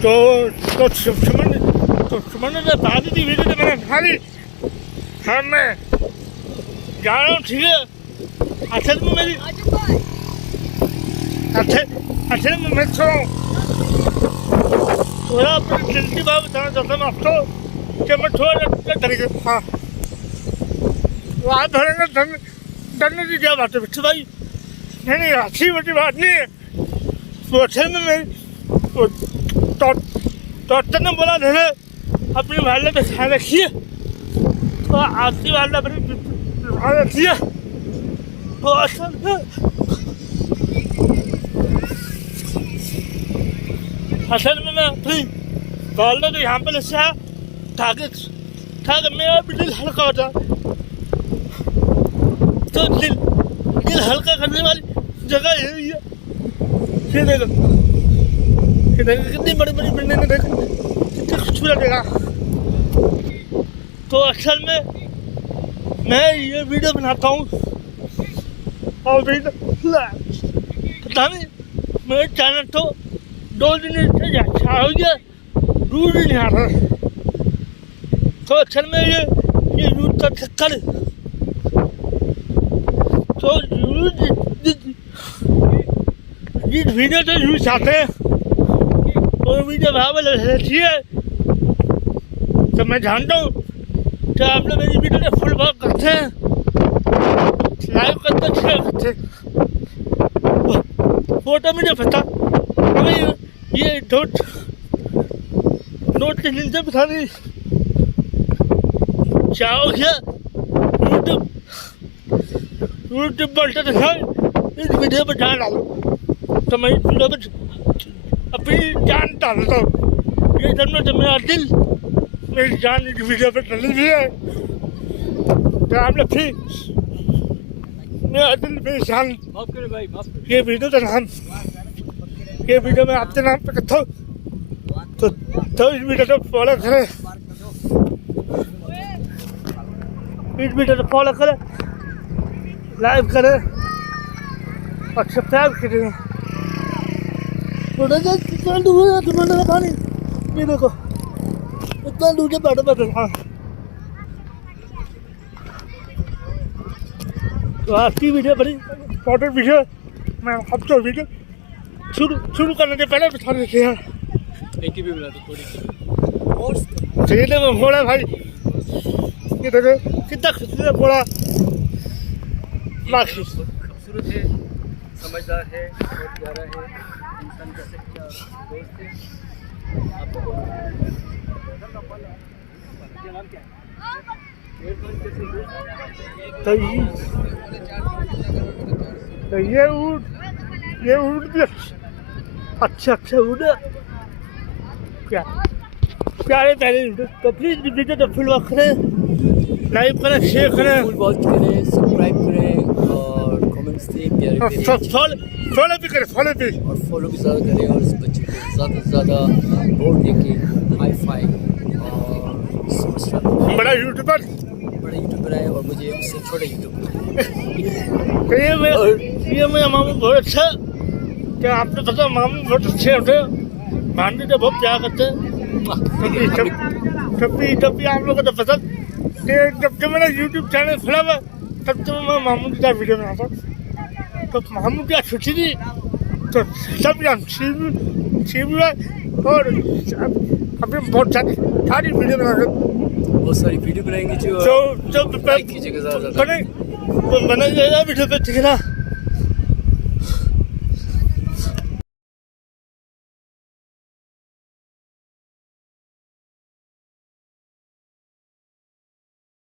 तो सुमन ने बता दी थी वीडियो तो मैंने उठा ली। हाँ मैं जा रहा हूँ, ठीक है। अच्छा में मेरी अच्छा में मैं थोड़ा अपनी जिंदगी बात बताना चाहता हूँ आपको कि मैं थोड़ा तरीके हाँ वहाँ धरेंगे डरने की क्या बात है बच्चे भाई। नहीं अच्छी बड़ी बात नहीं है। वो अच्छे में मैं डॉक्टर ने बोला धरे अपनी वाले पे ख्याल रखिए, तो आपकी वाले अपनी ख्याल रखिए। तो असल में मैं अपनी वाले तो यहाँ पे लेसे आया ताकि मेरा भी दिल हल्का हो जाए। तो दिल हल्का करने वाली जगह यही है। ये देखो कितनी बड़ी बड़ी बिल्डिंग देखो, कितनी खूबसूरत जगह। तो असल में मैं ये वीडियो बनाता हूँ और पता नहीं मेरे चैनल तो 2 दिन से अच्छा हो गया, दूर ही नहीं आ रहा। तो असल में ये यूज का चक्कर तो जिस वीडियो से यूज आते हैं वो वीडियो बराबर रहती है। तो मैं जानता हूँ कि आप लोग मेरी वीडियो को फुल वॉक करते हैं, लाइव करते शेयर करते। फोटो मुझे पता हमें ये नोट के दिन से पता नहीं क्या हो गया। यूट्यूब बोलते थे इस वीडियो पर जान डालो, तो मैं इस वीडियो पर अपनी जान डालता हूँ। ये जन्म से मेरा दिल मेरी जान इस वीडियो पर डली हुई है। तो आप लोग फिर मेरा दिल मेरी जान ये वीडियो का नाम ये वीडियो में आपके नाम पे करता हूँ। तो इस वीडियो को फॉलो करें, इस वीडियो को फॉलो करें, लाइव करें और सब्सक्राइब करें। कितना दूर है तुम्हारे पानी, ये देखो इतना दूर से बैठे हाँ। तो आपकी वीडियो बड़ी इम्पोर्टेंट वीडियो मैं आपको वीडियो शुरू करने के पहले बता देते हैं। ये देखो घोड़ा भाई, ये देखो कितना खूबसूरत घोड़ा, खूबसूरत है, समझदार है, बहुत प्यारा है, इंसान का सच्चा दोस्त है। तो ये ऊँट भी अच्छा ऊँट है क्या प्यारे प्यारे ऊँट। तो प्लीज वीडियो को फुल वॉच करें, लाइक करें, शेयर करें, फुल वॉच करें, सब्सक्राइब करें और कमेंट्स दें प्यारे फॉलो भी करें, और फॉलो भी ज़्यादा करें और इस बच्चे को ज़्यादा से ज़्यादा वोट देके हाई फाई और बड़ा यूट्यूबर है और मुझे उससे छोटा यूट्यूबर। तो ये मेरा मामू बहुत अच्छा, क्या आपने पता मामू बहुत अच्छे होते हैं, भांडी तो बहुत प्यार करते हैं। तब भी आप लोगों को तो पता कि जब मेरा यूट्यूब चैनल खुला हुआ तब तो मैं मामू की क्या वीडियो बनाता। तो मामू क्या छुट्टी थी तो सब और अभी बहुत सारी वीडियो बनाएंगे जो लाइक कीजिएगा ज़्यादा बने वीडियो पे, ठीक है ना।